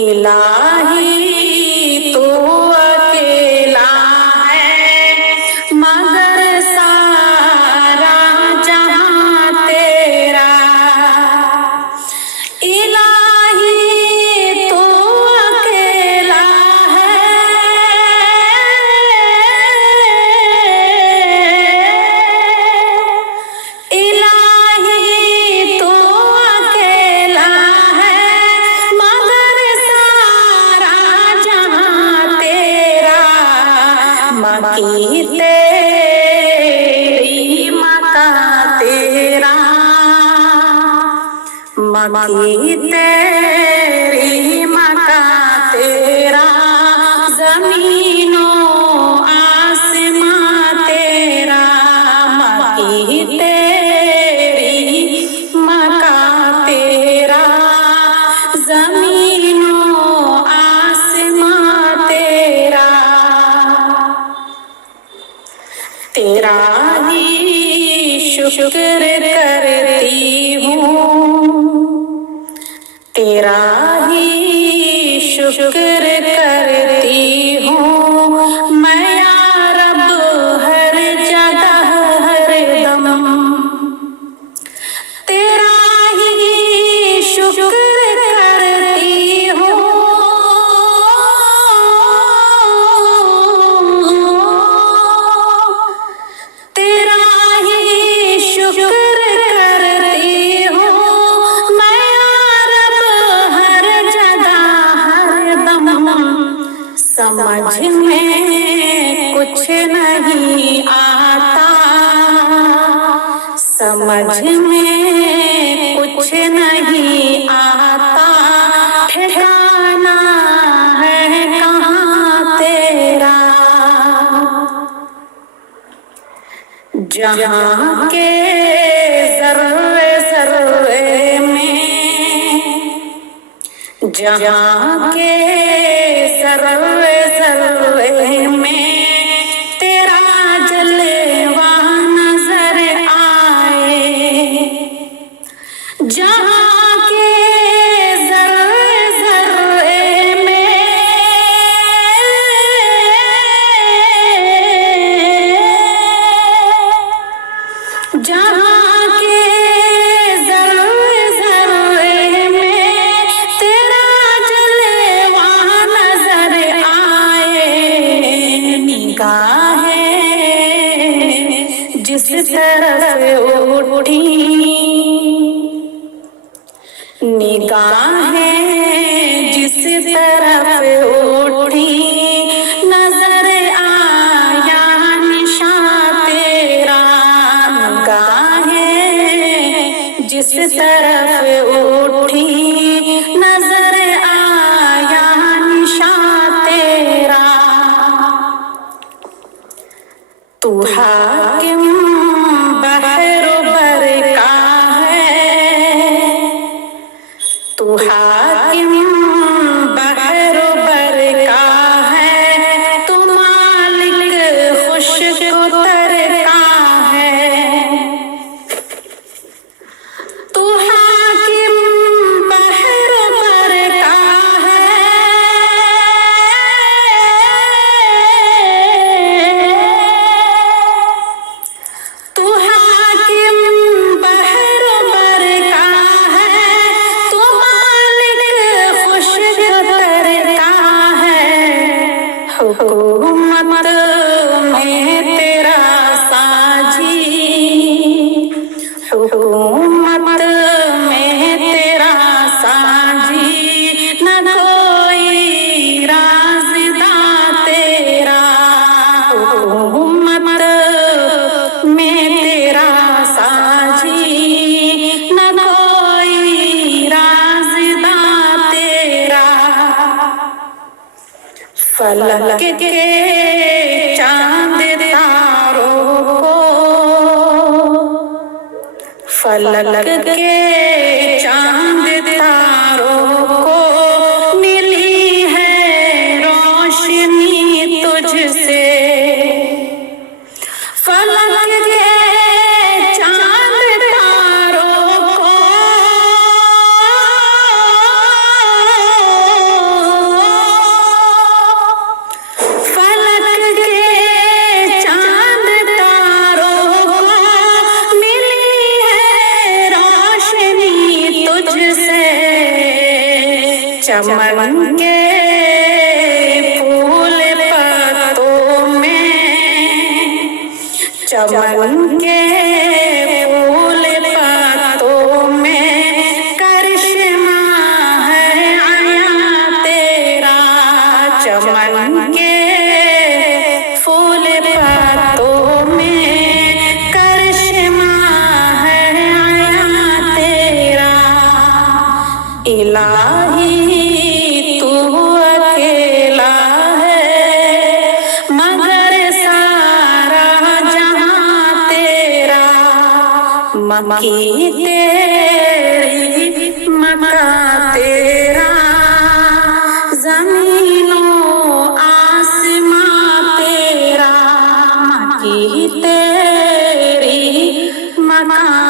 इलाही तू अकेला है मगर सारा जहां तेरा। इलाही तू अकेला है इलाही तू अकेला है मगर सारा जहां तेरा। मकी तेरी मका तेरा मकी तेरी मका तेरा। जमीनों आसमां तेरा। मकी तेरी मका तेरा। जमीनों आसमां तेरा। तेरा ही शुक्र करती हूँ तेरा ही शुक्र करती हूँ मैं या रब हर जगह हर दम। तेरा ही शुक्र करती हूँ तेरा ही शुक्र करती हूँ मैं या रब हर जगह हर दम। समझ में कुछ नहीं आता समझ में कुछ नहीं आता। ठिकाना है कहाँ तेरा। जहाँ के ज़र्रे ज़र्रे में जहाँ के ज़र्रे ज़र्रे में तेरा जलवा नजर आए। जहाँ के ज़र्रे ज़र्रे में जहाँ के ज़र्रे ज़र्रे में तेरा जलवा नजर आए। निगाहें जिस तरफ उठी निगाहें जिस तरफ उठी नजर आया निशान तेरा। निगाहें जिस तरफ उठी नजर आया निशान तेरा। तू हाकिम बहरो बरका है तू हाकिम बहरो बरका है। तू मालिक खुशकुतर का है। तू हाकिम बहरो बरका है। तू हाकिम बहरो बरका है। तू मालिक खुशकुतर का है। हुकूमत में तेरा साजी हुकूमत में तेरा साजी न कोई राज़दा तेरा। हुकूमत में तेरा साजी न कोई राज़दा तेरा। फलक के चांद तारों को फलक के चांद तारों को मिली है रोशनी तुझसे। फलक के चांद तारों को चमन के फूल पत्तों में, चमन के फूल पत्तों में करिश्मा है आया तेरा। चमन के फूल पत्तों में करिश्मा है आया तेरा। इलाही तू अकेला है मगर सारा जहां तेरा। मक्की तेरी मक्का तेरा, जमीनों आसमां तेरा। मक्की तेरी मक्का